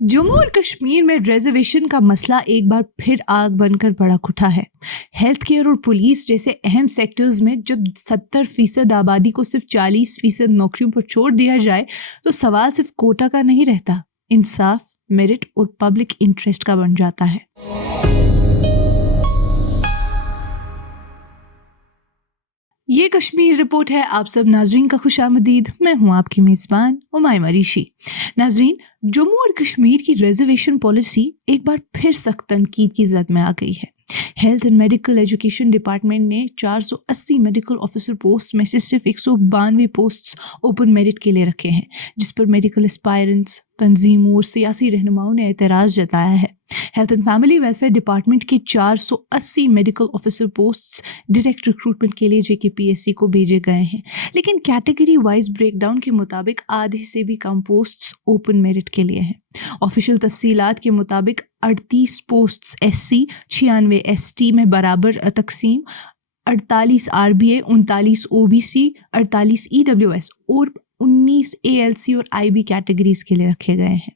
जम्मू और कश्मीर में रिजर्वेशन का मसला एक बार फिर आग बनकर भड़क उठा है। हेल्थ केयर और पुलिस जैसे अहम सेक्टर्स में जब 70% आबादी को सिर्फ 40% नौकरियों पर छोड़ दिया जाए तो सवाल सिर्फ कोटा का नहीं रहता, इंसाफ, मेरिट और पब्लिक इंटरेस्ट का बन जाता है। ये कश्मीर रिपोर्ट है। आप सब नाजरीन का खुशामदीद। मैं हूं आपकी मेज़बान उमाइमा ऋषि। नाजरीन, जम्मू और कश्मीर की रिजर्वेशन पॉलिसी एक बार फिर सख्त तनकीद की जद में आ गई है। Health and medical education department ने 480 मेडिकल ऑफिसर पोस्ट में से सिर्फ 192 पोस्ट्स ओपन मेरिट के लिए रखे हैं, जिस पर मेडिकल एस्पायरेंट्स, तंजीमों और सियासी रहनुमाओं ने एतराज़ जताया है। Health and family welfare department के 480 medical officer posts direct recruitment के लिए JKPSC को भेजे गए हैं, लेकिन कैटेगरी वाइज ब्रेकडाउन के मुताबिक आधे से भी कम पोस्ट्स ओपन मेरिट के लिए हैं। ऑफिशियल तफसीलात के मुताबिक 38 पोस्ट्स SC, 96 ST में बराबर तकसीम, 48 RBA, 39 OBC, 48 EWS और 19 ALC और IB कैटेगरीज के लिए रखे गए हैं।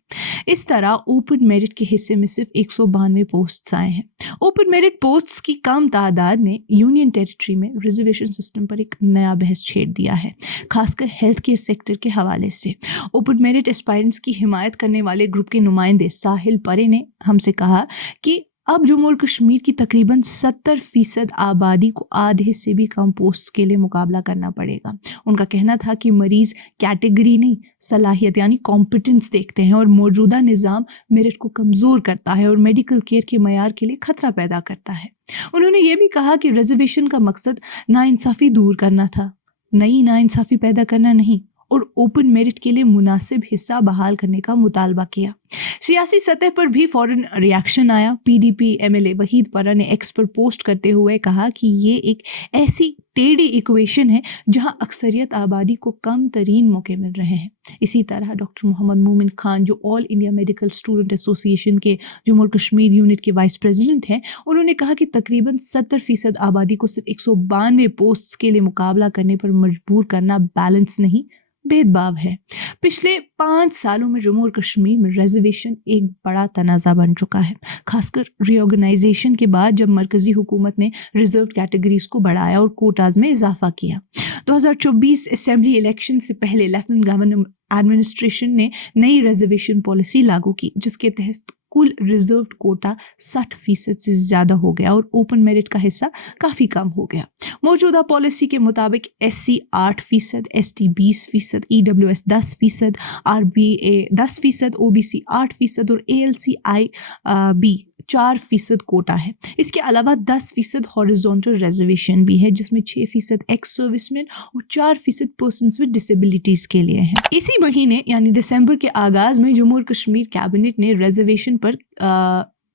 इस तरह ओपन मेरिट के हिस्से में सिर्फ 192 पोस्ट्स आए हैं। ओपन मेरिट पोस्ट्स की कम तादाद ने यूनियन टेरिटरी में रिजर्वेशन सिस्टम पर एक नया बहस छेड़ दिया है, खासकर हेल्थ केयर सेक्टर के हवाले से। ओपन मेरिट एस्पायरेंट्स की हिमायत करने वाले ग्रुप के नुमाइंदे साहिल परे ने हमसे कहा कि अब जम्मू और कश्मीर की तकरीबन 70% आबादी को आधे से भी कम पोस्ट्स के लिए मुकाबला करना पड़ेगा। उनका कहना था कि मरीज कैटेगरी नहीं, सलाहियत यानी कॉम्पिटेंस देखते हैं और मौजूदा निज़ाम मेरिट को कमज़ोर करता है और मेडिकल केयर के मयार के लिए खतरा पैदा करता है। उन्होंने ये भी कहा कि रिजर्वेशन का मकसद नाइंसाफ़ी दूर करना था, नई नाइंसाफ़ी पैदा करना नहीं, और ओपन मेरिट के लिए मुनासिब हिस्सा बहाल करने का मुतालबा किया। सियासी सतह पर भी फौरन रिएक्शन आया। PDP MLA वहीद परा ने एक्स पर पोस्ट करते हुए कहा कि ये एक ऐसी टेढ़ी इक्वेशन है जहां अक्सरियत आबादी को कम तरीन मौके मिल रहे हैं। इसी तरह डॉक्टर मोहम्मद मोमिन खान, जो all India medical student association के जम्मू और कश्मीर यूनिट के वाइस प्रेसिडेंट हैं, उन्होंने कहा कि तकरीबन 70% आबादी को सिर्फ 192 पोस्ट्स के लिए मुकाबला करने पर मजबूर करना बैलेंस नहीं, भेदभाव है। पिछले 5 सालों में जम्मू और कश्मीर में रिजर्वेशन एक बड़ा तनाज़ा बन चुका है, खासकर रीऑर्गेनाइजेशन के बाद जब मरकजी हुकूमत ने रिजर्व कैटेगरीज को बढ़ाया और कोटाज में इजाफा किया। 2024 असेंबली इलेक्शन से पहले लेफ्टिनेंट गवर्नर एडमिनिस्ट्रेशन ने नई रिजर्वेशन पॉलिसी लागू की, जिसके तहत कुल रिजर्व कोटा 60% से ज़्यादा हो गया और ओपन मेरिट का हिस्सा काफ़ी कम हो गया। मौजूदा पॉलिसी के मुताबिक SC 8%, ST 20%, EWS 10%, RBA 10%, OBC 8% और ALC IB 4% कोटा है। इसके अलावा 10% हॉरिजॉन्टल रिजर्वेशन भी है, जिसमें 6% एक्स सर्विसमैन और 4% पर्सन्स विद डिसेबिलिटीज के लिए है। इसी महीने यानी दिसंबर के आगाज में जम्मू और कश्मीर कैबिनेट ने रिजर्वेशन पर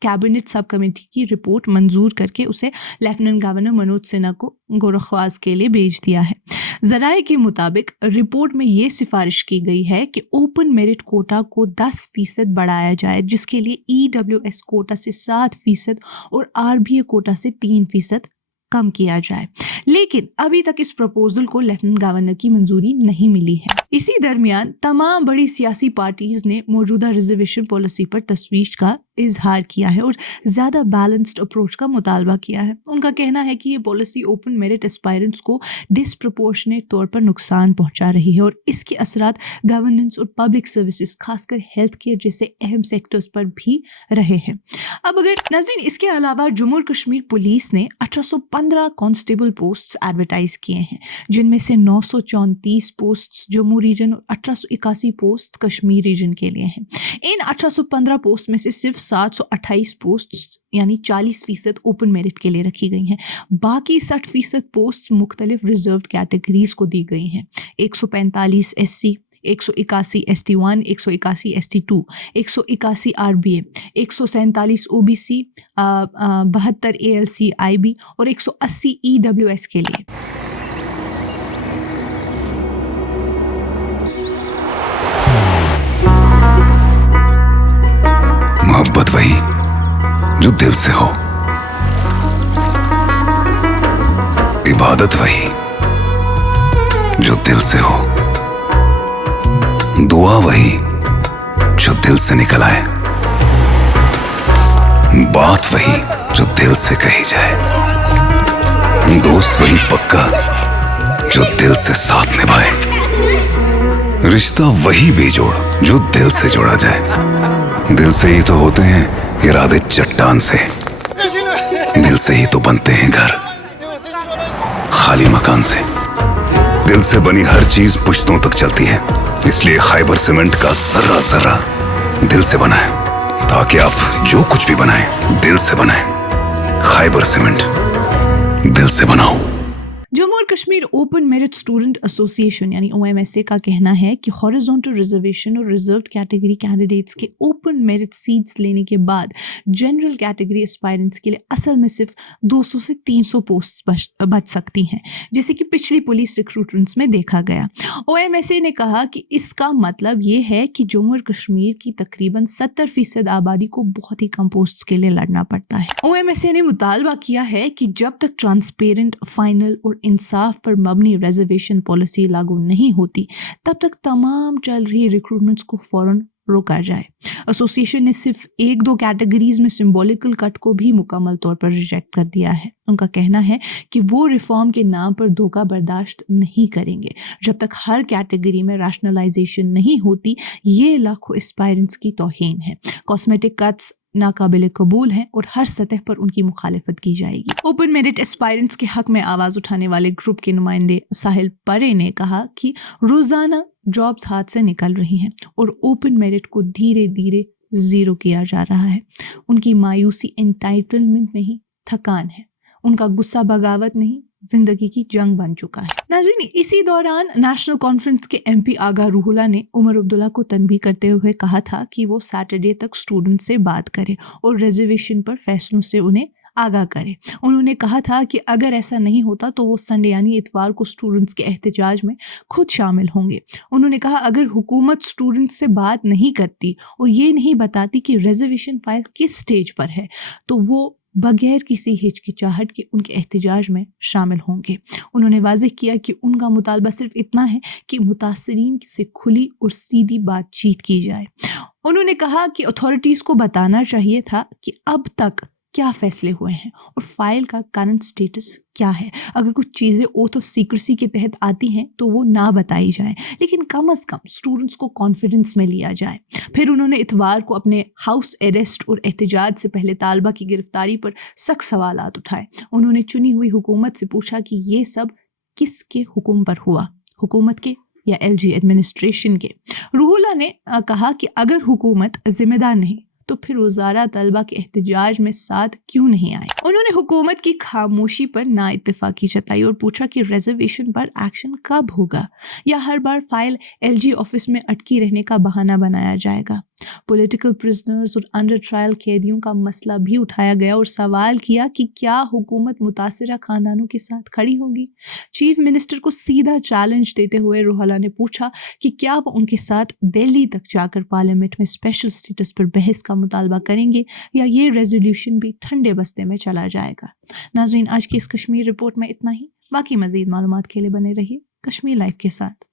कैबिनेट सब कमेटी की रिपोर्ट मंजूर करके उसे लेफ्टिनेंट गवर्नर मनोज सिन्हा को गौरख्वाज के लिए भेज दिया है। ज़राए के मुताबिक रिपोर्ट में ये सिफारिश की गई है कि ओपन मेरिट कोटा को 10% बढ़ाया जाए, जिसके लिए EWS कोटा से 7% और RBA कोटा से 3% कम किया जाए, लेकिन अभी तक इस प्रपोजल को लेफ्टिनेंट गवर्नर की मंजूरी नहीं मिली है। इसी दरमियान तमाम बड़ी सियासी पार्टीज ने मौजूदा रिजर्वेशन पॉलिसी पर तशवीश का इजहार किया है और ज़्यादा बैलेंस्ड अप्रोच का मुतालबा किया है। उनका कहना है कि ये पॉलिसी ओपन मेरिट एस्पायरेंट्स को डिसप्रपोर्शनेट तौर पर नुकसान पहुंचा रही है और इसके असरात गवर्नेंस और पब्लिक सर्विसेज, खासकर हेल्थ केयर जैसे अहम सेक्टर्स पर भी रहे हैं। अब अगर नाज़रीन, इसके अलावा जम्मू और कश्मीर पुलिस ने 1815 कांस्टेबल पोस्ट्स एडवर्टाइज किए हैं, जिनमें से 934 पोस्ट्स जम्मू रीजन और 1881 पोस्ट कश्मीर रीजन के लिए हैं। इन 1815 पोस्ट में से सिर्फ 728 पोस्ट यानी 40% ओपन मेरिट के लिए रखी गई हैं। बाकी 60% पोस्ट मुख्तलिफ रिजर्व कैटेगरीज को दी गई हैं। 145 SC, 181 ST1, 181 ST2, 181 RBA, 147 OBC, 72 ALC IB और 180 EWS के लिए। मोहब्बत वही जो दिल से हो, इबादत वही जो दिल से हो, दुआ वही जो दिल से निकल आए। बात वही जो दिल से कही जाए, दोस्त वही पक्का जो दिल से साथ निभाए, रिश्ता वही बेजोड़ जो दिल से जोड़ा जाए। दिल से ही तो होते हैं इरादे चट्टान से, दिल से ही तो बनते हैं घर खाली मकान से। दिल से बनी हर चीज पुश्तों तक चलती है, इसलिए खैबर सीमेंट का जर्रा जर्रा दिल से बना है, ताकि आप जो कुछ भी बनाएं दिल से बनाएं। खैबर सीमेंट, दिल से बनाओ। जम्मू और Kashmir open merit student association यानी OMSA का कहना है कि हॉरिजॉन्टल रिजर्वेशन और रिजर्व्ड कैटेगरी कैंडिडेट्स के ओपन मेरिट सीट्स लेने के बाद जनरल कैटेगरी एस्पायरेंट्स के लिए असल में सिर्फ 200 से 300 पोस्ट बच सकती हैं, जैसे कि पिछली पुलिस रिक्रूटमेंट्स में देखा गया। OMSA ने कहा कि इसका मतलब ये है कि जम्मू और कश्मीर की तकरीबन 70% आबादी को बहुत ही कम पोस्ट्स के लिए लड़ना पड़ता है। OMSA ने मुतालबा किया है कि जब तक ट्रांसपेरेंट, फाइनल और इंसाफ पर मबनी रिजर्वेशन पॉलिसी लागू नहीं होती, तब तक तमाम चल रही रिक्रूटमेंट्स को फौरन रोका जाए। एसोसिएशन ने सिर्फ 1-2 कैटेगरीज में सिंबॉलिकल कट को भी मुकम्मल तौर पर रिजेक्ट कर दिया है। उनका कहना है कि वो रिफॉर्म के नाम पर धोखा बर्दाश्त नहीं करेंगे जब तक हर कैटेगरी में रैशनलाइजेशन नहीं होती। ये लाखों एस्पायरेंट्स की तौहीन है। कॉस्मेटिक कट्स नाकाबिले कबूल हैं और हर सतह पर उनकी मुखालिफत की जाएगी। ओपन मेरिट एस्पायरेंट्स के हक में आवाज़ उठाने वाले ग्रुप के नुमाइंदे साहिल परे ने कहा कि रोज़ाना जॉब्स हाथ से निकल रही हैं और ओपन मेरिट को धीरे धीरे ज़ीरो किया जा रहा है। उनकी मायूसी एंटाइटलमेंट नहीं, थकान है। उनका गुस्सा बगावत नहीं, जिंदगी की जंग बन चुका है। नाज़रीन, इसी दौरान नेशनल कॉन्फ्रेंस के MP आगा रूहुल्ला ने उमर अब्दुल्ला को तनबीह करते हुए कहा था कि वो सैटरडे तक स्टूडेंट से बात करें और रिजर्वेशन पर फैसलों से उन्हें आगाह करे। उन्होंने कहा था कि अगर ऐसा नहीं होता तो वो संडे यानी इतवार को स्टूडेंट्स के एहतजाज में खुद शामिल होंगे। उन्होंने कहा अगर हुकूमत स्टूडेंट्स से बात नहीं करती और ये नहीं बताती कि रिजर्वेशन फाइल किस स्टेज पर है, तो वो बगैर किसी हिचकिचाहट के उनके एहतजाज में शामिल होंगे। उन्होंने वाज़ेह किया कि उनका मुतालबा सिर्फ इतना है कि मुतासरीन से खुली और सीधी बातचीत की जाए। उन्होंने कहा कि अथॉरिटीज़ को बताना चाहिए था कि अब तक क्या फैसले हुए हैं और फाइल का करंट स्टेटस क्या है। अगर कुछ चीज़ें ओथ ऑफ सीक्रेसी के तहत आती हैं तो वो ना बताई जाए, लेकिन कम अज़ कम स्टूडेंट्स को कॉन्फिडेंस में लिया जाए। फिर उन्होंने इतवार को अपने हाउस अरेस्ट और एहतजाज से पहले तालबा की गिरफ्तारी पर सख्त सवालात उठाए। उन्होंने चुनी हुई हुकूमत से पूछा कि ये सब किसके हुक्म पर हुआ, हुकूमत के या LG एडमिनिस्ट्रेशन के। रूहुल्ला ने कहा कि अगर हुकूमत जिम्मेदार नहीं तो फिर वज़ारा तलबा के एहतजाज में साथ क्यों नहीं आए। उन्होंने हुकूमत की खामोशी पर ना इत्तेफाकी जताई और पूछा कि रिजर्वेशन पर एक्शन कब होगा या हर बार फाइल LG ऑफिस में अटकी रहने का बहाना बनाया जाएगा। पॉलिटिकल प्रिजनर्स और अंडर ट्रायल कैदियों का मसला भी उठाया गया और सवाल किया कि क्या हुकूमत मुतासिरा खानदानों के साथ खड़ी होगी। चीफ मिनिस्टर को सीधा चैलेंज देते हुए रूहुल्ला ने पूछा कि क्या वो उनके साथ दिल्ली तक जाकर पार्लियामेंट में स्पेशल स्टेटस पर बहस का मुतालबा करेंगे या ये रेजोल्यूशन भी ठंडे बस्ते में चला जाएगा। नाज़रीन, आज की इस कश्मीर रिपोर्ट में इतना ही। बाकी मज़ीद मालूमात के लिए बने रहिए कश्मीर लाइव के साथ।